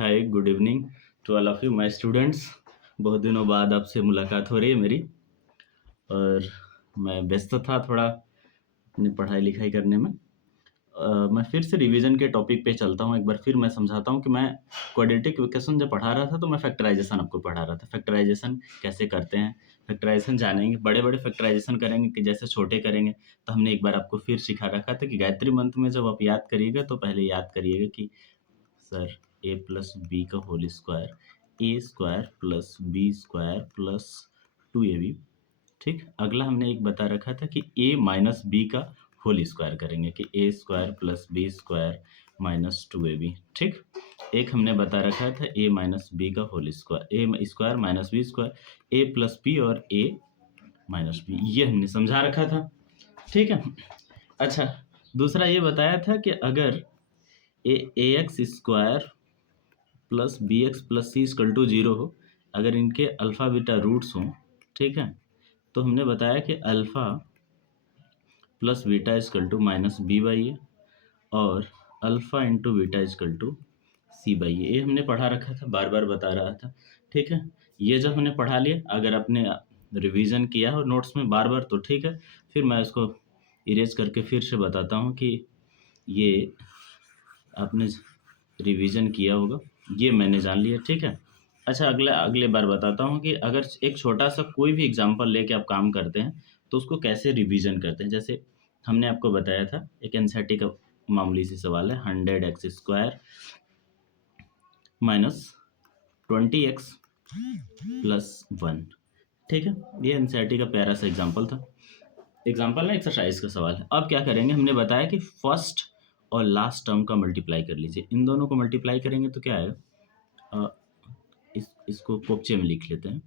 Hi, good evening to all of you my students. बहुत दिनों बाद आपसे मुलाकात हो रही है मेरी। और मैं व्यस्त था थोड़ा अपनी पढ़ाई लिखाई करने में। मैं फिर से रिवीजन के टॉपिक पे चलता हूँ। एक बार फिर मैं समझाता हूँ कि मैं क्वाड्रेटिक इक्वेशन जब पढ़ा रहा था तो मैं फैक्टराइजेशन आपको पढ़ा रहा था। फैक्टराइजेशन कैसे करते हैं, फैक्टराइजेशन जानेंगे। बड़े बड़े फैक्टराइजेशन करेंगे कि जैसे छोटे करेंगे। तो हमने एक बार आपको फिर सिखा रखा था कि गायत्री मंत्र में जब आप याद करिएगा तो पहले याद करिएगा कि सर ए प्लस बी का whole square a square plus b square plus 2ab। ठीक, अगला हमने एक बता रखा था कि ए माइनस बी का होल स्क्वायर करेंगे कि a square plus b square minus 2ab। ठीक, एक हमने बता रखा था ए माइनस बी का whole square a square minus b square a plus b और ए माइनस बी, ये हमने समझा रखा था। ठीक है, अच्छा, दूसरा ये बताया था कि अगर a x square plus b x plus c equal to 0 हो, अगर इनके अल्फ़ा बीटा रूट्स हों, ठीक है, तो हमने बताया कि alpha plus beta equal to minus b by a और alpha into beta equal to c by a. ये हमने पढ़ा रखा था, बार बार बता रहा था। ठीक है, ये जब हमने पढ़ा लिया, अगर आपने रिवीजन किया हो नोट्स में बार बार तो ठीक है, फिर मैं इसको इरेज करके फिर से बताता हूँ कि ये आपने रिवीजन किया होगा, ये मैंने जान लिया। ठीक है, अच्छा, अगले बार बताता हूँ कि अगर एक छोटा सा कोई भी एग्जांपल लेके आप काम करते हैं तो उसको कैसे रिवीजन करते हैं। जैसे हमने आपको बताया था, एक एनसीईआरटी का मामूली सी सवाल है, 100x square minus 20x plus 1। ठीक है, ये एनसीईआरटी का प्यारा सा एग्जाम्पल था। एग्जाम्पल ना, एक्सरसाइज का सवाल है। अब क्या करेंगे, हमने बताया कि फर्स्ट और लास्ट टर्म का मल्टीप्लाई कर लीजिए। इन दोनों को मल्टीप्लाई करेंगे तो क्या आएगा, इसको कोपचे में लिख लेते हैं।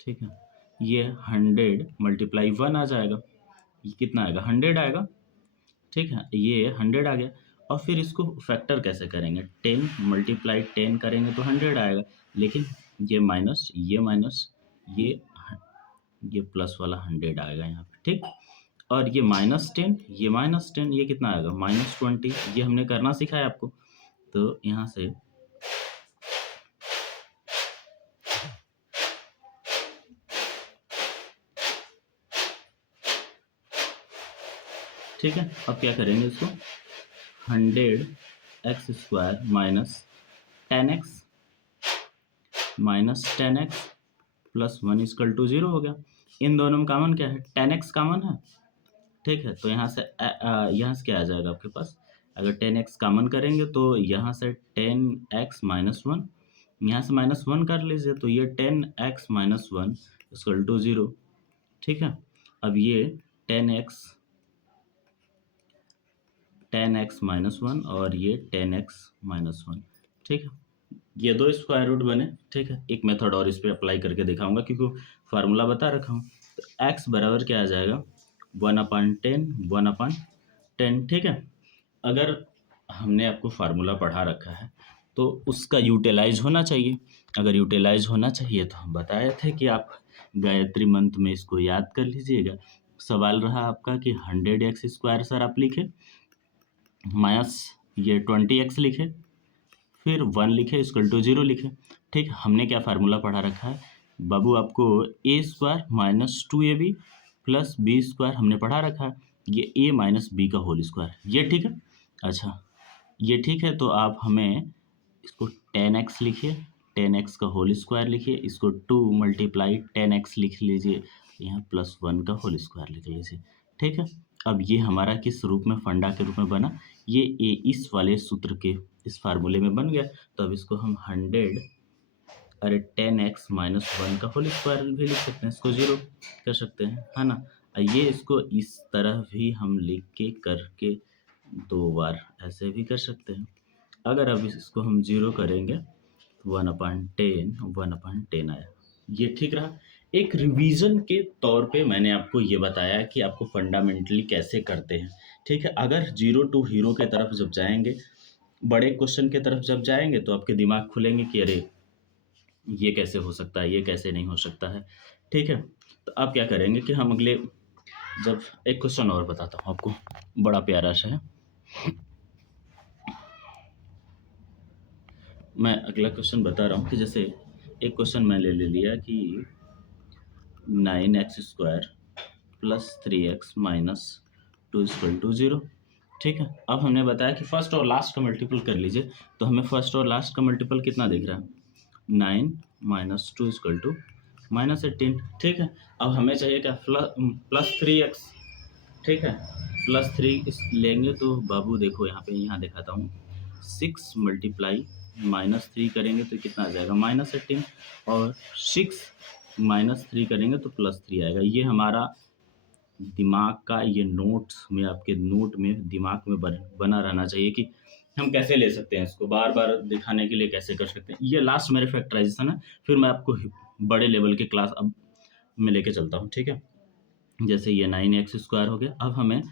ठीक है, ये 100 मल्टीप्लाई 1 आ जाएगा, ये कितना आएगा, 100 आएगा। ठीक है, ये 100 आ गया। और फिर इसको फैक्टर कैसे करेंगे, 10 मल्टीप्लाई 10 करेंगे तो 100 आएगा। लेकिन ये माइनस ये प्लस वाला 100 आएगा यहाँ पे। ठीक, और ये -10, ये -10, ये कितना आएगा, -20। ये हमने करना सिखाया आपको। तो यहाँ से ठीक है, अब क्या करेंगे इसको, 100x square minus 10x plus 1 equal to 0 हो गया। इन दोनों में कॉमन क्या है, 10x कॉमन है। ठीक है, तो यहाँ से क्या आ जाएगा आपके पास, अगर 10x कॉमन करेंगे तो यहाँ से 10x माइनस 1, यहाँ से -1 कर लीजिए तो ये 10x माइनस 1 इक्वल टू 0। ठीक है, अब ये 10x माइनस 1 और ये 10x माइनस 1। ठीक है, ये दो स्क्वायर रूट बने। ठीक है, एक मेथड और इस पर अप्लाई करके दिखाऊंगा क्योंकि फार्मूला बता रखा हूँ। तो x बराबर क्या आ जाएगा, 1/10। ठीक है, अगर हमने आपको फार्मूला पढ़ा रखा है तो उसका यूटिलाइज होना चाहिए। अगर यूटिलाइज होना चाहिए तो हम बताए थे कि आप गायत्री मंत्र में इसको याद कर लीजिएगा। सवाल रहा आपका कि 100x स्क्वायर सर आप लिखे, माइनस ये 20x लिखे, फिर 1 लिखे, इक्वल टू 0 लिखे। ठीक, हमने क्या फार्मूला पढ़ा रखा है बाबू, आपको a square minus 2ab plus b square हमने पढ़ा रखा है, ये ए माइनस बी का होल स्क्वायर, ये ठीक है। अच्छा, ये ठीक है, तो आप हमें इसको 10x लिखिए, 10x का होल स्क्वायर लिखिए, इसको 2 मल्टीप्लाई 10x लिख लीजिए, यहाँ प्लस 1 का होल स्क्वायर लिख लीजिए। ठीक है, अब ये हमारा किस रूप में, फंडा के रूप में बना, ये ए इस वाले सूत्र के इस फार्मूले में बन गया। तो अब इसको हम 10x माइनस 1 का होल स्क्वायर भी लिख सकते हैं, इसको 0 कर सकते हैं, है ना। ये इसको इस तरह भी हम लिख के करके 2 बार ऐसे भी कर सकते हैं। अगर अब इसको हम 0 करेंगे तो 1/10 आया, ये ठीक रहा। एक रिवीजन के तौर पे मैंने आपको ये बताया कि आपको फंडामेंटली कैसे करते हैं। ठीक है, अगर 0 टू हीरो के तरफ जब जाएंगे, बड़े क्वेश्चन के तरफ जब जाएंगे तो आपके दिमाग खुलेंगे कि अरे ये कैसे हो सकता है, ये कैसे नहीं हो सकता है। ठीक है, तो आप क्या करेंगे कि हम अगले, जब एक क्वेश्चन और बताता हूँ आपको, बड़ा प्यारा सा है। मैं अगला क्वेश्चन बता रहा हूँ कि जैसे एक क्वेश्चन मैं ले लिया कि 9x² plus 3x minus 2 equal to 0। ठीक है, अब हमने बताया कि फर्स्ट और लास्ट का मल्टीपल कर लीजिए, तो हमें फर्स्ट और लास्ट का मल्टीपल कितना दिख रहा है, 9 माइनस 2 इक्वल टू -18। ठीक है, अब हमें चाहिए क्या, प्लस 3x। ठीक है, प्लस 3 लेंगे तो बाबू देखो यहाँ दिखाता हूँ, 6 मल्टीप्लाई -3 करेंगे तो कितना आ जाएगा, -18, और 6 -3 करेंगे तो +3 आएगा। ये हमारा दिमाग का, ये नोट्स में, आपके नोट में दिमाग में बना रहना चाहिए कि हम कैसे ले सकते हैं इसको, बार बार दिखाने के लिए कैसे कर सकते हैं। ये लास्ट मेरे फैक्टराइजेशन है, फिर मैं आपको बड़े लेवल के क्लास अब मैं लेके चलता हूँ। ठीक है, जैसे ये 9x² हो गया, अब हमें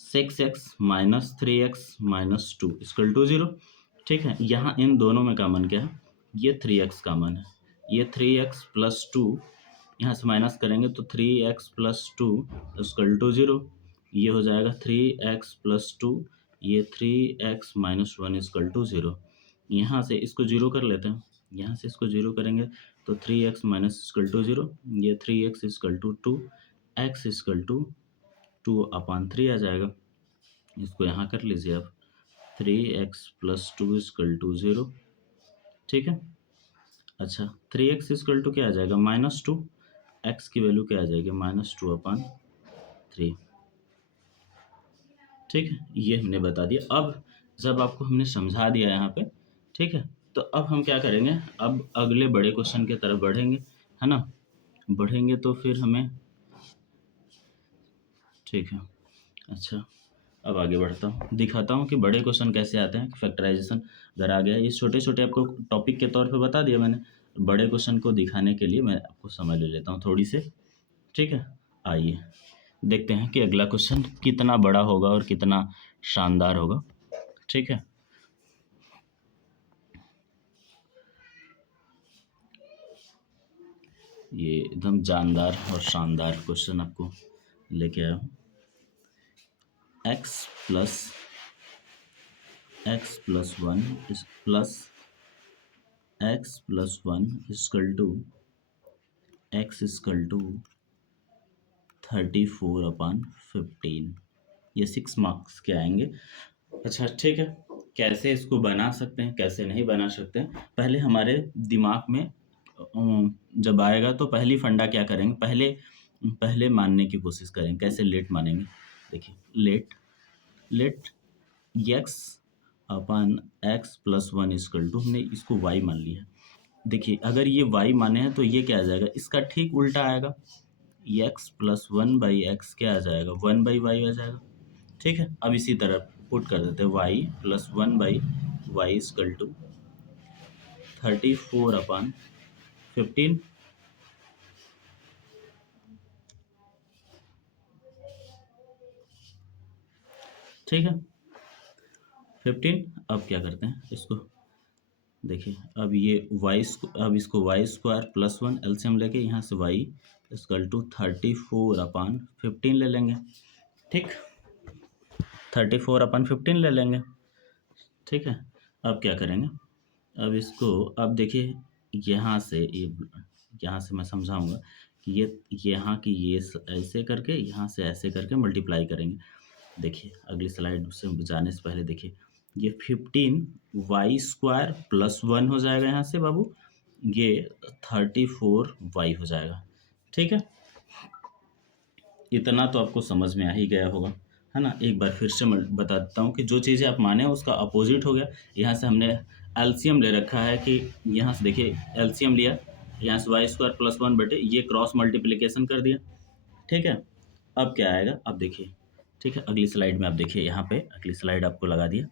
6x minus 3x minus 2 equal to 0। ठीक है, यहाँ इन दोनों में कॉमन क्या है, ये 3x कॉमन है, ये 3x प्लस 2 यहाँ से माइनस करेंगे तो 3x प्लस 2 इक्वल टू 0। ये हो जाएगा 3x प्लस 2, ये 3x माइनस 1 इक्वल टू 0। यहाँ से इसको 0 कर लेते हैं, यहाँ से इसको 0 करेंगे तो 3x माइनस इक्वल टू 0, ये 3x equal to 2, x equal to 2/3 आ जाएगा। इसको यहाँ कर लीजिए आप, 3x प्लस 2 इक्वल टू 0। ठीक है, अच्छा 3x इक्वल टू क्या आ जाएगा, -2, x की वैल्यू क्या आ जाएगी, -2/3। ठीक है, ये हमने बता दिया। अब जब आपको हमने समझा दिया यहाँ पे, ठीक है, तो अब हम क्या करेंगे, अब अगले बड़े क्वेश्चन की तरफ बढ़ेंगे, है ना, बढ़ेंगे तो फिर हमें, ठीक है, अच्छा अब आगे बढ़ता हूँ, दिखाता हूँ कि बड़े क्वेश्चन कैसे आते हैं, फैक्टराइजेशन अगर आ गया। ये छोटे छोटे आपको टॉपिक के तौर पे बता दिया मैंने, बड़े क्वेश्चन को दिखाने के लिए मैं आपको समय ले लेता हूँ थोड़ी से। ठीक है, आइए देखते हैं कि अगला क्वेश्चन कितना बड़ा होगा और कितना शानदार होगा। ठीक है, ये एकदम जानदार और शानदार क्वेश्चन आपको लेके आया हूँ। x plus 1 plus x plus 1 equal to x equal to 34/15, ये 6 मार्क्स के आएंगे। अच्छा ठीक है, कैसे इसको बना सकते हैं, कैसे नहीं बना सकते हैं, पहले हमारे दिमाग में जब आएगा तो पहली फंडा क्या करेंगे, पहले पहले मानने की कोशिश करेंगे। कैसे लेट मानेंगे, देखिए लेट x अपन x प्लस 1 इक्वल टू, हमने इसको y मान लिया। देखिए अगर ये y माने हैं तो ये क्या आ जाएगा, इसका ठीक उल्टा आएगा, x प्लस 1/x क्या आ जाएगा, 1/y आ जाएगा। ठीक है, अब इसी तरह पुट कर देते हैं, y plus 1/y equal to 34/15। ठीक है, 15। अब क्या करते हैं इसको, देखिए अब ये अब इसको y² प्लस 1 एलसीएम लेके यहाँ से y इक्वल टू 34/15 ले लेंगे। ठीक, 34/15 ले लेंगे। ठीक है, अब क्या करेंगे, अब इसको, अब देखिए यहाँ से ये, यहाँ से मैं समझाऊंगा कि ये यहाँ की ये ऐसे करके, यहाँ से ऐसे करके मल्टीप्लाई करेंगे। देखिए अगली स्लाइड से जाने से पहले देखिए, ये 15y² प्लस 1 हो जाएगा यहाँ से बाबू, ये 34y हो जाएगा। ठीक है, इतना तो आपको समझ में आ ही गया होगा, है ना। एक बार फिर से मैं बता देता हूँ कि जो चीज़ें आप माने उसका अपोजिट हो गया। यहाँ से हमने एलसीएम ले रखा है कि यहाँ से देखिए एलसीएम लिया, यहाँ से y² प्लस 1 बटे ये क्रॉस मल्टीप्लिकेशन कर दिया। ठीक है, अब क्या आएगा, अब देखिए, ठीक है अगली स्लाइड में आप देखिए, यहाँ पे अगली स्लाइड आपको लगा दिया,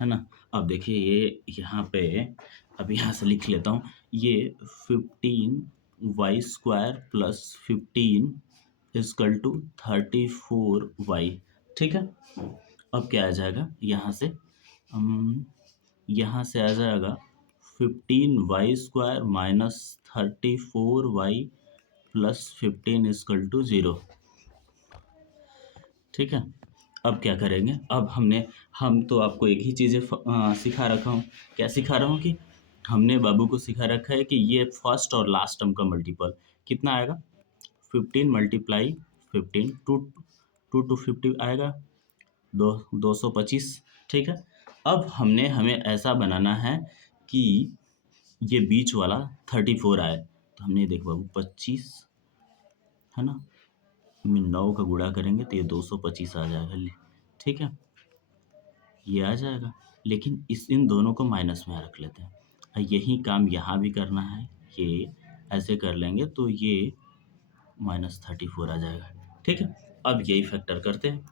है ना। अब देखिए ये यहाँ पे, अब यहाँ से लिख लेता हूँ, ये 15y² plus 15 equal to 34y। ठीक है, अब क्या आ जाएगा, यहाँ से आ जाएगा 15y² minus 34y plus 15 equal to 0। ठीक है, अब क्या करेंगे, अब हम तो आपको एक ही चीज़ें सिखा रखा हूँ, क्या सिखा रहा हूँ कि हमने बाबू को सिखा रखा है कि ये फर्स्ट और लास्ट टर्म का मल्टीपल कितना आएगा, 15 मल्टीप्लाई 15, टू टू टू 50 आएगा, 225। ठीक है, अब हमें ऐसा बनाना है कि ये बीच वाला 34 आए। तो हमने देख बाबू 25 है ना, में 9 का गुणा करेंगे तो ये 225 आ जाएगा। ठीक है, ये आ जाएगा, लेकिन इन दोनों को माइनस में रख लेते हैं। यही काम यहाँ भी करना है, ये ऐसे कर लेंगे तो ये -34 आ जाएगा। ठीक है, अब यही फैक्टर करते हैं,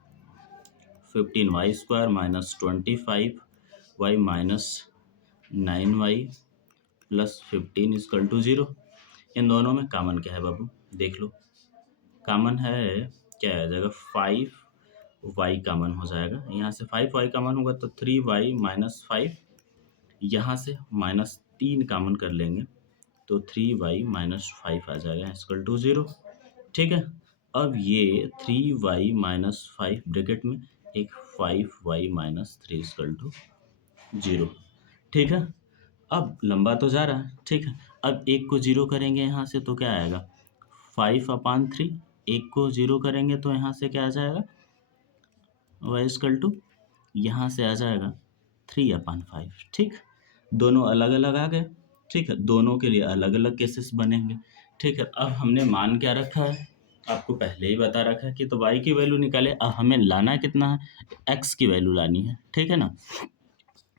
15y² minus 25y minus 9y plus 15 equal to 0। इन दोनों में कॉमन क्या है बाबू, देख लो, कॉमन है क्या आ जाएगा, 5y कॉमन हो जाएगा। यहाँ से 5y कॉमन होगा तो 3y माइनस 5, यहाँ से -3 कॉमन कर लेंगे तो 3y माइनस 5 आ जाएगा इक्वल टू 0। ठीक है, अब ये 3y माइनस 5 ब्रैकेट में एक 5y माइनस 3 इक्वल टू 0। ठीक है, अब लंबा तो जा रहा है। ठीक है, अब एक को 0 करेंगे यहाँ से तो क्या आएगा, 5/3। एक को 0 करेंगे तो यहाँ से क्या आ जाएगा, y इक्वल टू, यहाँ से आ जाएगा 3/5। ठीक, दोनों अलग अलग आ गए। ठीक है, दोनों के लिए अलग अलग केसेस बनेंगे। ठीक है, अब हमने मान क्या रखा है, आपको पहले ही बता रखा है कि तो y की वैल्यू निकाले। अब हमें लाना कितना है, x की वैल्यू लानी है। ठीक है ना,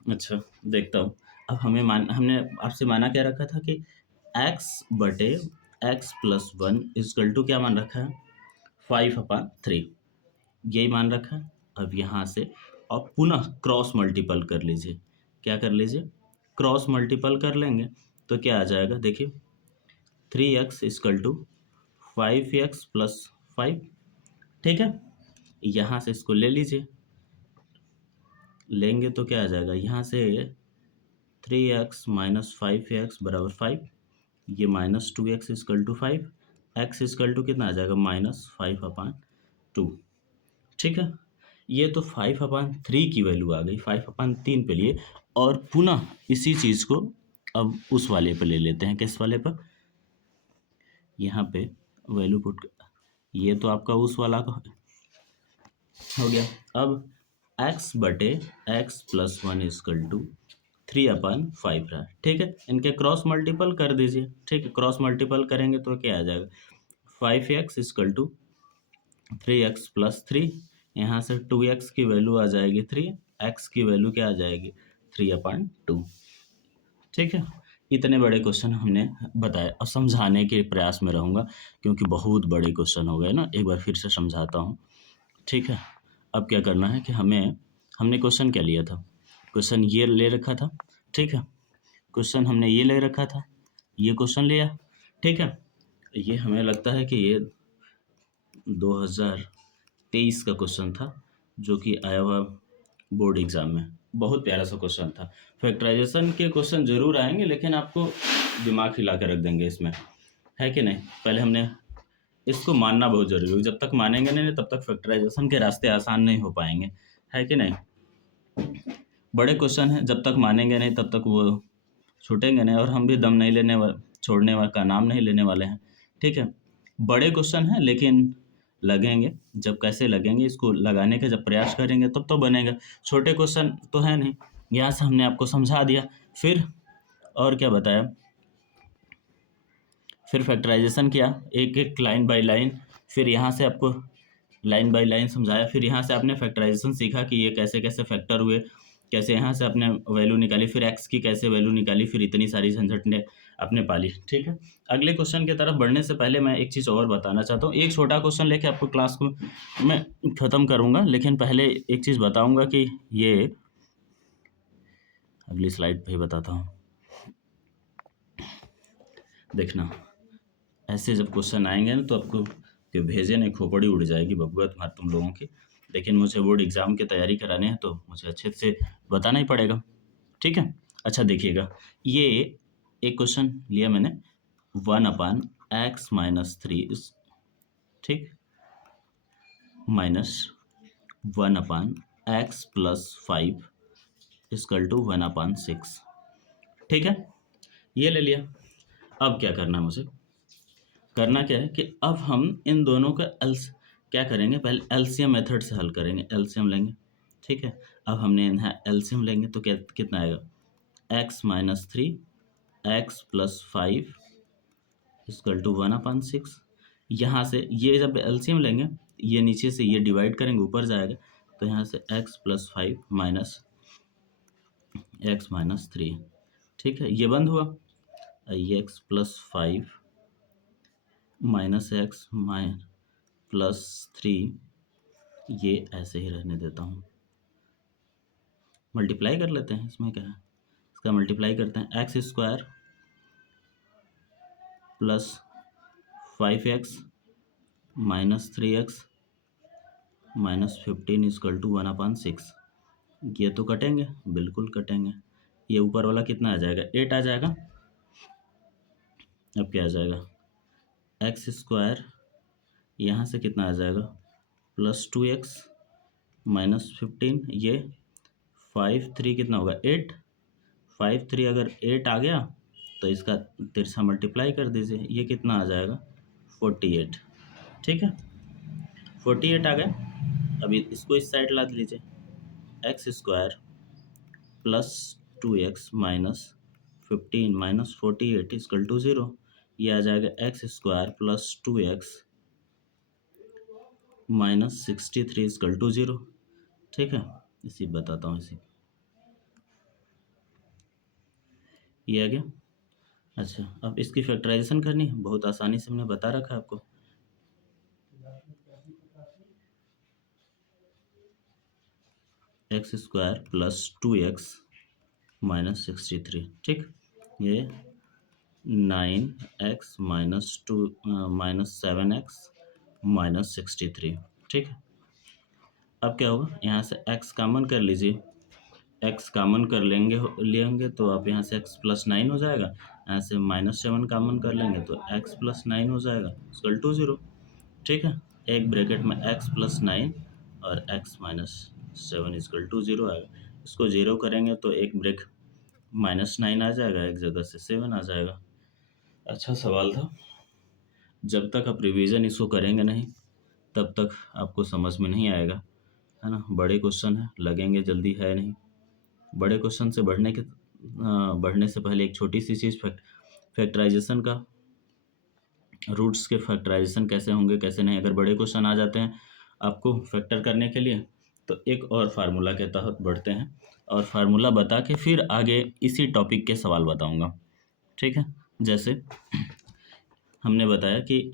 अच्छा देखता हूँ। अब हमने आपसे माना क्या रखा था कि x/x प्लस 1 इक्वल टू क्या मान रखा है, 5/3, यही मान रखा है। अब यहाँ से और पुनः क्रॉस मल्टीपल कर लीजिए। क्या कर लीजिए, क्रॉस मल्टीपल कर लेंगे तो क्या आ जाएगा, देखिए 3x equal to 5x plus 5। ठीक है, यहाँ से इसको ले लीजिए, लेंगे तो क्या आ जाएगा, यहाँ से 3x माइनस 5x बराबर 5, ये -2x equal to 5, x equal to कितना आ जाएगा, -5/2। ठीक है, ये तो 5/3 की वैल्यू आ गई, 5/3 पे लिए, और पुनः इसी चीज़ को अब उस वाले पे ले लेते हैं। किस वाले पर, यहाँ पे वैल्यू पुट, ये तो आपका उस वाला का हो गया। अब x/x प्लस 1 इक्वल टू 3/5 रहा। ठीक है, इनके क्रॉस मल्टीपल कर दीजिए। ठीक है, क्रॉस मल्टीपल करेंगे तो क्या आ जाएगा, 5x equal to 3x plus 3, यहाँ से 2x की वैल्यू आ जाएगी 3, x की वैल्यू क्या आ जाएगी 3/2। ठीक है, इतने बड़े क्वेश्चन हमने बताए। अब समझाने के प्रयास में रहूँगा क्योंकि बहुत बड़े क्वेश्चन हो गए ना, एक बार फिर से समझाता हूँ। ठीक है, अब क्या करना है कि हमने क्वेश्चन क्या लिया था, क्वेश्चन ये ले रखा था। ठीक है, क्वेश्चन हमने ये ले रखा था, ये क्वेश्चन लिया। ठीक है, ये हमें लगता है कि ये 2023 का क्वेश्चन था जो कि आया हुआ बोर्ड एग्ज़ाम में। बहुत प्यारा सा क्वेश्चन था। फैक्टराइजेशन के क्वेश्चन जरूर आएंगे लेकिन आपको दिमाग हिला के रख देंगे इसमें, है कि नहीं। पहले हमने इसको मानना बहुत जरूरी है, जब तक मानेंगे नहीं तब तक फैक्टराइजेशन के रास्ते आसान नहीं हो पाएंगे, है कि नहीं। बड़े क्वेश्चन हैं, जब तक मानेंगे नहीं तब तक वो छूटेंगे नहीं, और हम भी दम नहीं छोड़ने का नाम नहीं लेने वाले हैं। ठीक है, बड़े क्वेश्चन हैं लेकिन लगेंगे, जब कैसे लगेंगे इसको लगाने का जब प्रयास करेंगे तब तो बनेगा। छोटे क्वेश्चन तो है नहीं, यहाँ से हमने आपको समझा दिया। फिर और क्या बताया, फिर फैक्टराइजेशन किया एक एक लाइन बाय लाइन, फिर यहाँ से आपको लाइन बाय लाइन समझाया, फिर यहाँ से आपने फैक्टराइजेशन सीखा कि ये कैसे कैसे फैक्टर हुए, कैसे यहाँ से आपने वैल्यू निकाली, फिर एक्स की कैसे वैल्यू निकाली, फिर इतनी सारी झंझट ने आपने पाली। ठीक है, अगले क्वेश्चन की तरफ बढ़ने से पहले मैं एक चीज़ और बताना चाहता हूँ। एक छोटा क्वेश्चन लेके आपको क्लास को मैं ख़त्म करूँगा, लेकिन पहले एक चीज़ बताऊँगा कि ये अगली स्लाइड पे ही बताता हूँ। देखना, ऐसे जब क्वेश्चन आएंगे ना तो आपको कि भेजे नहीं खोपड़ी उड़ जाएगी बबुआ तुम लोगों की। लेकिन मुझे बोर्ड एग्ज़ाम की तैयारी कराने हैं तो मुझे अच्छे से बताना ही पड़ेगा। ठीक है, अच्छा देखिएगा, ये एक क्वेश्चन लिया मैंने, 1/x माइनस 3, ठीक, minus 1/x plus 5 equal to 1/6। ठीक है, ये ले लिया। अब क्या करना है मुझे, करना क्या है कि अब हम इन दोनों का क्या करेंगे, पहले एलसीएम मेथड से हल करेंगे, एलसीएम लेंगे। ठीक है, अब हमने यहाँ एलसीएम लेंगे तो क्या कितना आएगा, x minus three x plus five equal to 1/6। यहाँ से ये जब एलसीएम लेंगे, ये नीचे से ये डिवाइड करेंगे ऊपर जाएगा, तो यहाँ से x plus five minus x minus three. ठीक है, ये बंद हुआ, ये x plus five minus x plus three, ये ऐसे ही रहने देता हूँ। मल्टीप्लाई कर लेते हैं, इसमें क्या है, इसका मल्टीप्लाई करते हैं, x square plus 5x minus 3x minus 15 equal to 1/6। ये तो कटेंगे, बिल्कुल कटेंगे। ये ऊपर वाला कितना आ जाएगा, 8 आ जाएगा। अब क्या आ जाएगा, एक्स स्क्वायर यहाँ से कितना आ जाएगा, प्लस 2x माइनस 15, ये 5 3 कितना होगा 8, 5 3 अगर 8 आ गया तो इसका तिरछा मल्टीप्लाई कर दीजिए, ये कितना आ जाएगा 48। ठीक है, 48 आ गया। अभी इसको इस साइड ला लीजिए, x square plus 2x minus 15 minus 48 equal to 0। ये आ जाएगा x square plus 2x minus 63 equal to 0। ठीक है, इसी बताता हूँ इसी, ये आ गया। अच्छा, अब इसकी फैक्टराइजेशन करनी है, बहुत आसानी से हमने बता रखा है आपको। X square plus 2x minus 63। ठीक, ये 9x माइनस 7x माइनस 63। ठीक है, अब क्या होगा, यहाँ से x कॉमन कर लीजिए, x कॉमन कर लेंगे तो आप यहाँ से x प्लस 9 हो जाएगा, यहाँ से माइनस 7 कॉमन कर लेंगे तो x प्लस 9 हो जाएगा इक्वल टू 0। ठीक है, एक ब्रैकेट में x प्लस 9 और x माइनस 7 इक्वल टू 0 आएगा। इसको 0 करेंगे तो एक ब्रेक माइनस 9 आ जाएगा, एक जगह से 7 आ जाएगा। अच्छा सवाल था, जब तक आप रिवीजन इसको करेंगे नहीं तब तक आपको समझ में नहीं आएगा, है ना। बड़े क्वेश्चन है, लगेंगे जल्दी है नहीं। बड़े क्वेश्चन से बढ़ने से पहले एक छोटी सी चीज़, फैक्टराइजेशन का, रूट्स के फैक्टराइजेशन कैसे होंगे कैसे नहीं। अगर बड़े क्वेश्चन आ जाते हैं आपको फैक्टर करने के लिए, तो एक और फार्मूला के तहत बढ़ते हैं, और फार्मूला बता के फिर आगे इसी टॉपिक के सवाल बताऊंगा। ठीक है, जैसे हमने बताया कि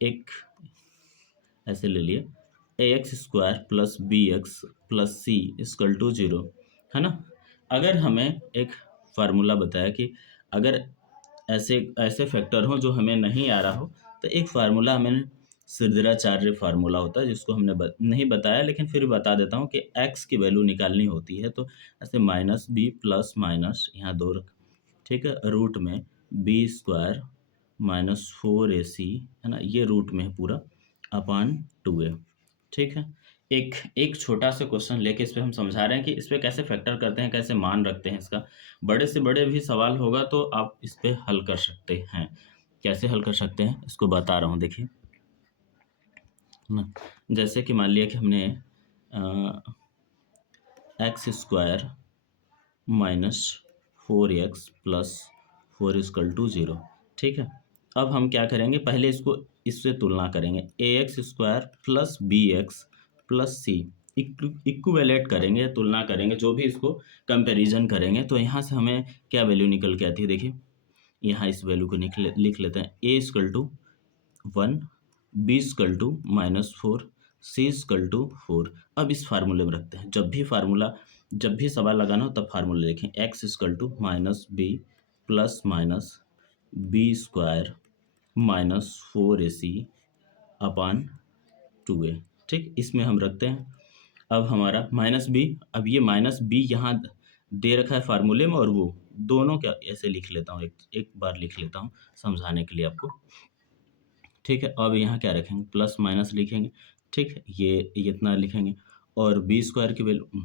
एक ऐसे ले लिए, a x square plus b x plus c equal to 0, है ना। अगर हमें एक फार्मूला बताया कि अगर ऐसे ऐसे फैक्टर हो जो हमें नहीं आ रहा हो, तो एक फार्मूला हमें सिरदराचार्य फार्मूला होता है, जिसको हमने नहीं बताया लेकिन फिर बता देता हूँ कि x की वैल्यू निकालनी होती है, तो ऐसे माइनस बी प्लस माइनस यहाँ दो रख, ठीक है, रूट में बी स्क्वायर माइनस 4ac, है ना, ये रूट में है पूरा, अपान 2a। ठीक है, एक छोटा सा क्वेश्चन लेके इस पे हम समझा रहे हैं कि इस पे कैसे फैक्टर करते हैं, कैसे मान रखते हैं इसका। बड़े से बड़े भी सवाल होगा तो आप इस पे हल कर सकते हैं। कैसे हल कर सकते हैं इसको बता रहा हूँ, देखिए ना। जैसे कि मान लिया कि हमने x square minus 4x plus 4 equal to 0। ठीक है, अब हम क्या करेंगे, पहले इसको इससे तुलना करेंगे, a x square plus b x plus c, equivalent करेंगे, तुलना करेंगे, जो भी इसको कंपैरिजन करेंगे, तो यहाँ से हमें क्या वैल्यू निकल के आती है, देखिए यहाँ इस वैल्यू को लिख लेते हैं, a equal to 1, b equal to -4, c equal to 4। अब इस फार्मूले में रखते हैं, जब भी सवाल लगाना हो तब फार्मूला लिखें, x equal to minus b plus minus b square minus 4ac upon 2a। ठीक, इसमें हम रखते हैं। अब हमारा माइनस बी, अब ये माइनस बी यहाँ दे रखा है फार्मूले में, और वो दोनों क्या, ऐसे लिख लेता हूँ, एक बार लिख लेता हूँ समझाने के लिए आपको। ठीक है, अब यहाँ क्या रखेंगे, प्लस माइनस लिखेंगे। ठीक है, ये इतना लिखेंगे, और बी स्क्वायर की value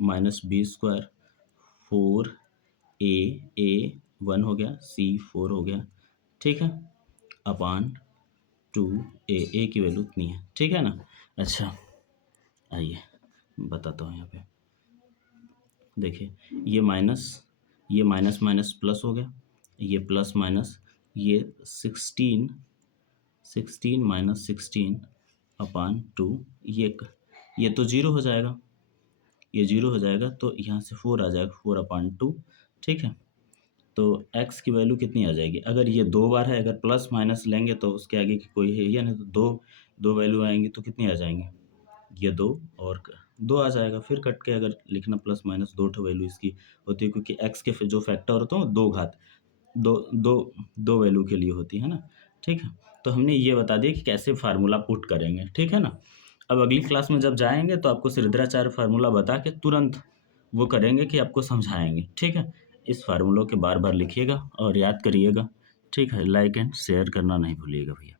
minus b square 4a 1 हो गया, C 4 हो गया, ठीक है, अपान 2 ए की वैल्यू इतनी है, ठीक है ना। अच्छा आइए बताता हूँ यहाँ पे, देखिए ये माइनस माइनस प्लस हो गया, ये प्लस माइनस, ये 16 माइनस 16 अपान 2, ये तो जीरो हो जाएगा, ये जीरो हो जाएगा, तो यहाँ से 4 आ जाएगा, 4 अपान 2, ठीक है। तो x की वैल्यू कितनी आ जाएगी, अगर ये 2 बार है, अगर प्लस माइनस लेंगे तो उसके आगे की कोई है या नहीं, तो दो वैल्यू आएंगी तो कितनी आ जाएंगी, ये 2 और 2 आ जाएगा, फिर कट के अगर लिखना प्लस माइनस 2 ठो वैल्यू इसकी होती है, क्योंकि x के जो फैक्टर होते हैं वो 2 घात, दो वैल्यू के लिए होती है ना, ठीक है। तो हमने ये बता दिया कि कैसे फार्मूला पुट करेंगे, ठीक है ना। अब अगली क्लास में जब जाएंगे तो आपको श्रीधराचार्य फार्मूला बता के तुरंत वो करेंगे कि आपको समझाएंगे, ठीक है। इस फार्मूलों के बार बार लिखिएगा और याद करिएगा, ठीक है। लाइक एंड शेयर करना नहीं भूलिएगा भैया।